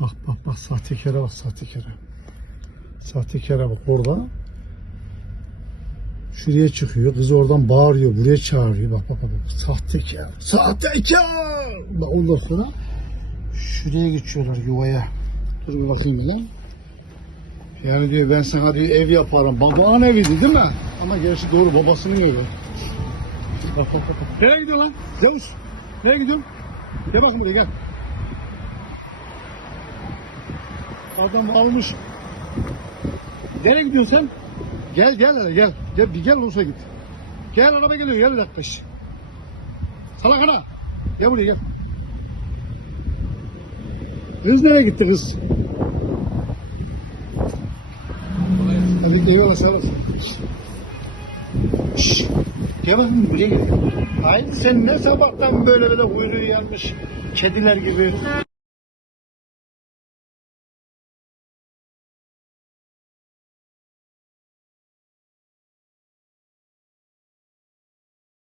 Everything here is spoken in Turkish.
Bak bak bak sahtekara bak sahtekara. Sahtekara bak orada. Şuraya çıkıyor. Kız oradan bağırıyor. Buraya çağırıyor. Bak bak bak. bak. Sahtekar. Sahtekar. Bak ondan sonra şuraya geçiyorlar yuvaya. Dur bir bakayım bir lan. Yani diyor ben sana diyor ev yaparım. Babanın eviydi değil mi? Ama gerçi doğru babasının evi. Bak bak bak. Nereye gidiyorsun lan? Zeus. Nereye gidiyorsun? Gel bakayım buraya gel. Adam almış. Nereye gidiyorsun sen? Gel gel hele gel. Gel bir gel olursa git. Gel araba geliyor gel şş. Salak ana. Gel buraya gel. Kız nereye gitti kız? Hadi eyvallah sağ olasın. Şşş. Gel bakayım buraya gel. Haydi sen ne sabahtan böyle böyle kuyruğu yanmış kediler gibi.